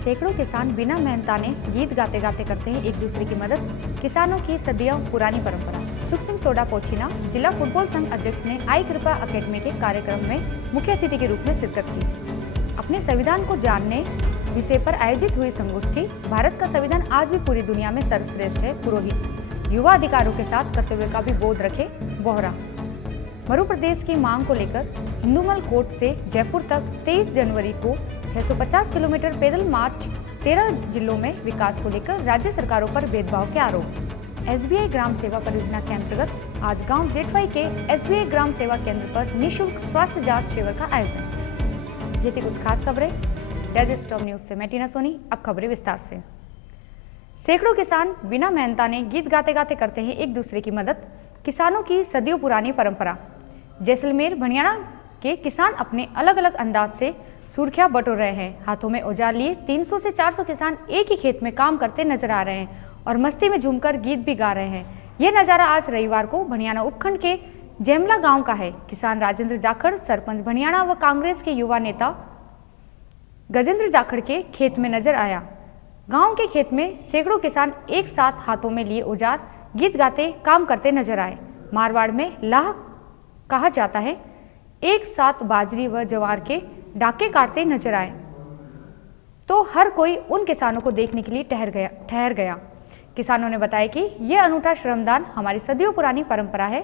सैकड़ों किसान बिना मेहनताने गीत गाते गाते करते हैं एक दूसरे की मदद। किसानों की सदियों पुरानी परंपरा। सुख सिंह सोडा पोछीना जिला फुटबॉल संघ अध्यक्ष ने आई कृपा अकेडमी के कार्यक्रम में मुख्य अतिथि के रूप में शिरकत की। अपने संविधान को जानने विषय पर आयोजित हुई संगोष्ठी भारत का संविधान आज भी पूरी दुनिया में सर्वश्रेष्ठ है। पुरोहित युवा अधिकारों के साथ कर्तव्य का भी बोध रखे। बोहरा मध्य प्रदेश की मांग को लेकर हिंदूमल कोर्ट से जयपुर तक 23 जनवरी को 650 किलोमीटर पैदल मार्च। 13 जिलों में विकास को लेकर राज्य सरकारों पर भेदभाव के आरोप। एसबीआई ग्राम सेवा परियोजना के अंतर्गत आज गांव जेठवाई के एसबीआई ग्राम सेवा केंद्र पर निःशुल्क स्वास्थ्य जांच शिविर का आयोजन। ये थी कुछ खास खबरें डाइजेस्ट ऑफ न्यूज से। मैं टीना सोनी, अब खबरें विस्तार से। सैकड़ों किसान बिना मेहनताने गीत गाते गाते करते हैं एक दूसरे की मदद। किसानों की सदियों पुरानी परंपरा। जैसलमेर भणियाना के किसान अपने अलग अलग अंदाज से सुर्खियां बटोर रहे हैं। हाथों में औजार लिए 300 से 400 किसान एक ही खेत में काम करते नजर आ रहे हैं और मस्ती में झूमकर गीत भी गा रहे हैं। यह नजारा आज रविवार को भणियाना उपखंड के जेमला गांव का है। किसान राजेंद्र जाखड़, सरपंच भणियाना व कांग्रेस के युवा नेता गजेंद्र जाखड़ के खेत में नजर आया। गांव के खेत में सैकड़ों किसान एक साथ हाथों में लिए औजार गीत गाते काम करते नजर आए। मारवाड़ में लाह कहा जाता है। एक साथ बाजरी व ज्वार के डाके काटते नजर आए तो हर कोई उन किसानों को देखने के लिए ठहर गया। किसानों ने बताया कि यह अनूठा श्रमदान हमारी सदियों पुरानी परंपरा है।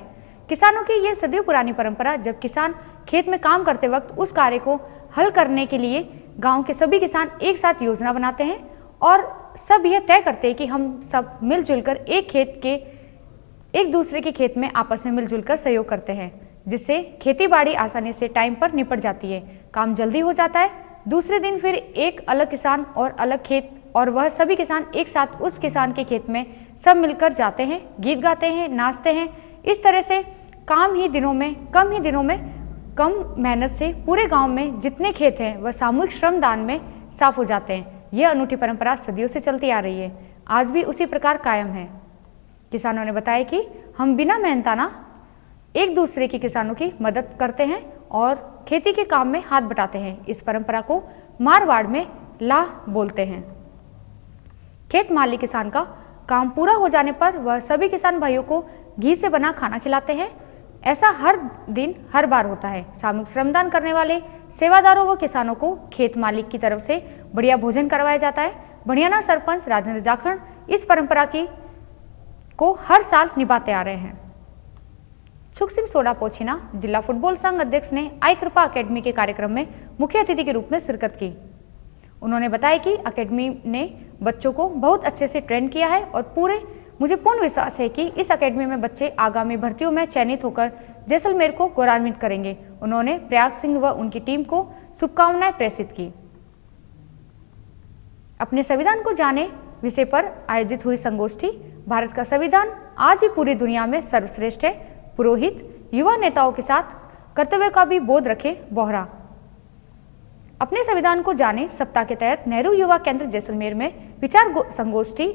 किसानों की यह सदियों पुरानी परंपरा, जब किसान खेत में काम करते वक्त उस कार्य को हल करने के लिए गांव के सभी किसान एक साथ योजना बनाते हैं और सब यह तय करते हैं कि हम सब मिलजुल कर एक दूसरे के खेत में आपस में मिलजुल कर सहयोग करते हैं, जिससे खेती बाड़ी आसानी से टाइम पर निपट जाती है, काम जल्दी हो जाता है। दूसरे दिन फिर एक अलग किसान और अलग खेत और वह सभी किसान एक साथ उस किसान के खेत में सब मिलकर जाते हैं, गीत गाते हैं, नाचते हैं। इस तरह से कम ही दिनों में कम मेहनत से पूरे गांव में जितने खेत हैं वह सामूहिक श्रमदान में साफ हो जाते हैं। यह अनूठी परंपरा सदियों से चलती आ रही है, आज भी उसी प्रकार कायम है। किसानों ने बताया कि हम बिना मेहनताना एक दूसरे के किसानों की मदद करते हैं और खेती के काम में हाथ बटाते हैं। इस परंपरा को मारवाड़ में लाह बोलते हैं। खेत मालिक किसान का काम पूरा हो जाने पर वह सभी किसान भाइयों को घी से बना खाना खिलाते हैं। ऐसा हर दिन हर बार होता है। सामूहिक श्रमदान करने वाले सेवादारों व किसानों को खेत मालिक की तरफ से बढ़िया भोजन करवाया जाता है। भणियाना सरपंच राजेंद्र जाखड़ इस परंपरा को हर साल निभाते आ रहे हैं। सुख सिंह सोडा पोछीना जिला फुटबॉल संघ अध्यक्ष ने आई कृपा अकेडमी के कार्यक्रम में मुख्य अतिथि के रूप में शिरकत की। उन्होंने बताया कि अकेडमी ने बच्चों को बहुत अच्छे से ट्रेन किया है और मुझे पूर्ण विश्वास है कि इस अकेडमी में बच्चे आगामी भर्तियों में चयनित होकर जैसलमेर को गौरवान्वित करेंगे। उन्होंने प्रयाग सिंह व उनकी टीम को शुभकामनाएं प्रेषित की। अपने संविधान को जाने विषय पर आयोजित हुई संगोष्ठी भारत का संविधान आज भी पूरी दुनिया में सर्वश्रेष्ठ है। पुरोहित युवा नेताओं के साथ कर्तव्य का भी बोध रखे। बोहरा अपने संविधान को जाने सप्ताह के तहत नेहरू युवा केंद्र जैसलमेर में विचार संगोष्ठी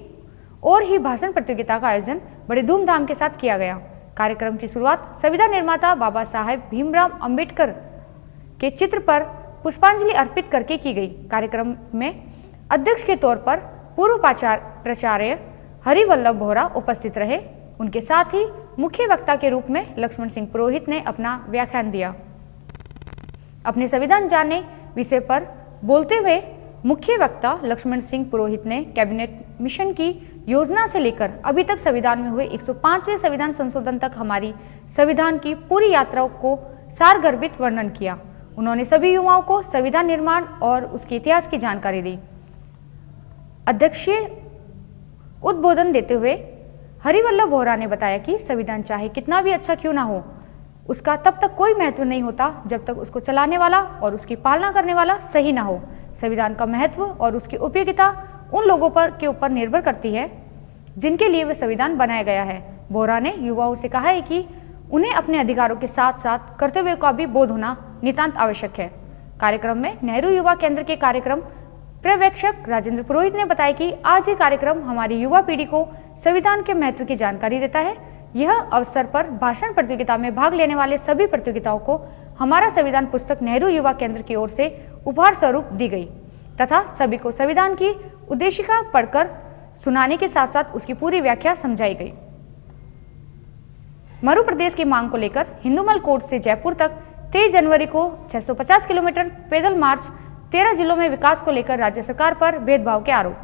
और ही भाषण प्रतियोगिता का आयोजन बड़े धूमधाम के साथ किया गया। कार्यक्रम की शुरुआत संविधान निर्माता बाबा साहेब भीमराव अंबेडकर के चित्र पर पुष्पांजलि अर्पित करके की गई। कार्यक्रम में अध्यक्ष के तौर पर पूर्व प्राचार्य हरिवल्लभ बोहरा उपस्थित रहे। उनके साथ ही मुख्य वक्ता के रूप में लक्ष्मण सिंह पुरोहित ने अपना व्याख्यान दिया। अपने संविधान जाने विषय पर बोलते हुए मुख्य वक्ता लक्ष्मण सिंह पुरोहित ने कैबिनेट मिशन की योजना से लेकर अभी तक संविधान में हुए 105वें संविधान संशोधन तक हमारी संविधान की पूरी यात्रा को सारगर्भित वर्णन किया। उन्होंने सभी युवाओं को संविधान निर्माण और उसके इतिहास की जानकारी दी। अध्यक्षीय उद्बोधन देते हुए हरिवल्लभ बोहरा ने बताया कि संविधान चाहे कितना भी अच्छा क्यों ना हो, उसका तब तक कोई महत्व नहीं होता जब तक उसको चलाने वाला और उसकी पालना करने वाला सही ना हो। संविधान का महत्व और उसकी उपयोगिता उन लोगों के ऊपर निर्भर करती है जिनके लिए वह संविधान बनाया गया है। बोहरा ने युवाओं से कहा है कि उन्हें अपने अधिकारों के साथ साथ कर्तव्यों का भी बोध होना नितांत आवश्यक है। कार्यक्रम में नेहरू युवा केंद्र के कार्यक्रम पर्यवेक्षक राजेंद्र पुरोहित ने बताया कि आज ये कार्यक्रम हमारी युवा पीढ़ी को संविधान के महत्व की जानकारी देता है। यह अवसर पर भाषण प्रतियोगिता में भाग लेने वाले सभी प्रतियोगिताओं को हमारा संविधान पुस्तक नेहरू युवा केंद्र की ओर से उपहार स्वरूप दी गई। तथा सभी को संविधान की उद्देशिका पढ़कर सुनाने के साथ साथ उसकी पूरी व्याख्या समझाई गई। मरु प्रदेश की मांग को लेकर हिंदूमल कोर्ट से जयपुर तक 23 जनवरी को 650 किलोमीटर पैदल मार्च, 13 जिलों में विकास को लेकर राज्य सरकार पर भेदभाव के आरोप।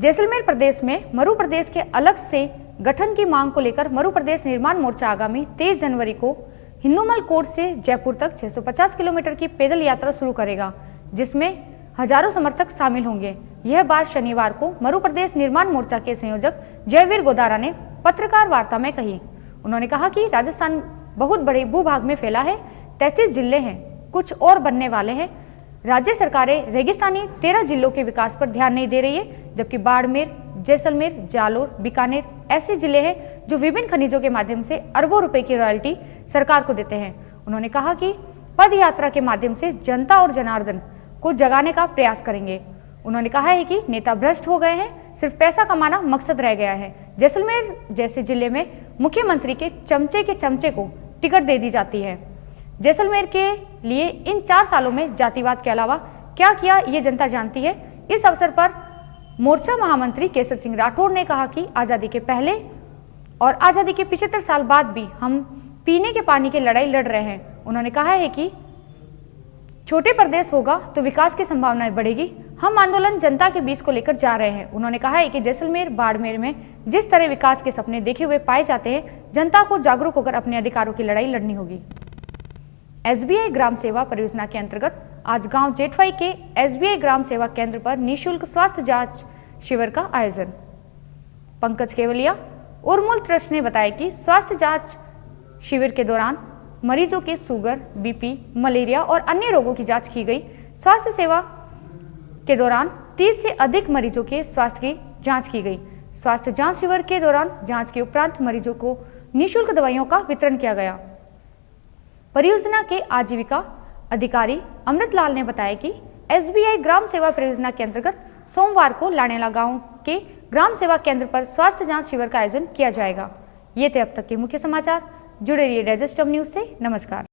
जैसलमेर प्रदेश में मरु प्रदेश के अलग से गठन की मांग को लेकर मरु प्रदेश निर्माण मोर्चा आगामी 23 जनवरी को हिंदूमल कोर्ट से जयपुर तक 650 किलोमीटर की पैदल यात्रा शुरू करेगा, जिसमें हजारों समर्थक शामिल होंगे। यह बात शनिवार को मरु प्रदेश निर्माण मोर्चा के संयोजक जयवीर गोदारा ने पत्रकार वार्ता में कही। उन्होंने कहा कि राजस्थान बहुत बड़े भूभाग में फैला है, 33 जिले हैं, कुछ और बनने वाले हैं। राज्य सरकारें रेगिस्तानी 13 जिलों के विकास पर ध्यान नहीं दे रही है, जबकि बाड़मेर, जैसलमेर, जालोर, बीकानेर ऐसे जिले हैं जो विभिन्न खनिजों के माध्यम से अरबों रुपए की रॉयल्टी सरकार को देते हैं। उन्होंने कहा कि पद यात्रा के माध्यम से जनता और जनार्दन को जगाने का प्रयास करेंगे। उन्होंने कहा है कि नेता भ्रष्ट हो गए हैं, सिर्फ पैसा कमाना मकसद रह गया है। जैसलमेर जैसे जिले में मुख्यमंत्री के चमचे को टिकट दे दी जाती है। जैसलमेर के लिए इन 4 सालों में जातिवाद के अलावा क्या किया ये जनता जानती है। इस अवसर पर मोर्चा महामंत्री केसर सिंह राठौड़ ने कहा कि आज़ादी के पहले और आज़ादी के 75 साल बाद भी हम पीने के पानी की लड़ाई लड़ रहे हैं। उन्होंने कहा है कि छोटे प्रदेश होगा तो विकास की संभावनाएं बढ़ेगी। हम आंदोलन जनता के बीच को लेकर जा रहे हैं। उन्होंने कहा है कि जैसलमेर, बाड़मेर में जिस तरह विकास के सपने देखे हुए पाए जाते हैं, जनता को जागरूक होकर अपने अधिकारों की लड़ाई लड़नी होगी। SBI ग्राम सेवा परियोजना के अंतर्गत आज गांव जेठवाई के SBI ग्राम सेवा केंद्र पर निःशुल्क स्वास्थ्य जांच शिविर का आयोजन। पंकज केवलिया उर्मुल ट्रस्ट ने बताया कि स्वास्थ्य जांच शिविर के दौरान मरीजों के शुगर, BP, मलेरिया और अन्य रोगों की जांच की गई। स्वास्थ्य सेवा के दौरान 30 से अधिक मरीजों के स्वास्थ्य की जांच की गई। स्वास्थ्य जांच शिविर के दौरान जांच के उपरांत मरीजों को निःशुल्क दवाइयों का वितरण किया गया। परियोजना के आजीविका अधिकारी अमृतलाल ने बताया कि SBI ग्राम सेवा परियोजना के अंतर्गत सोमवार को लानेला गांव के ग्राम सेवा केंद्र पर स्वास्थ्य जांच शिविर का आयोजन किया जाएगा। ये थे अब तक के मुख्य समाचार। जुड़े रहिए डाइजेस्ट न्यूज से। नमस्कार।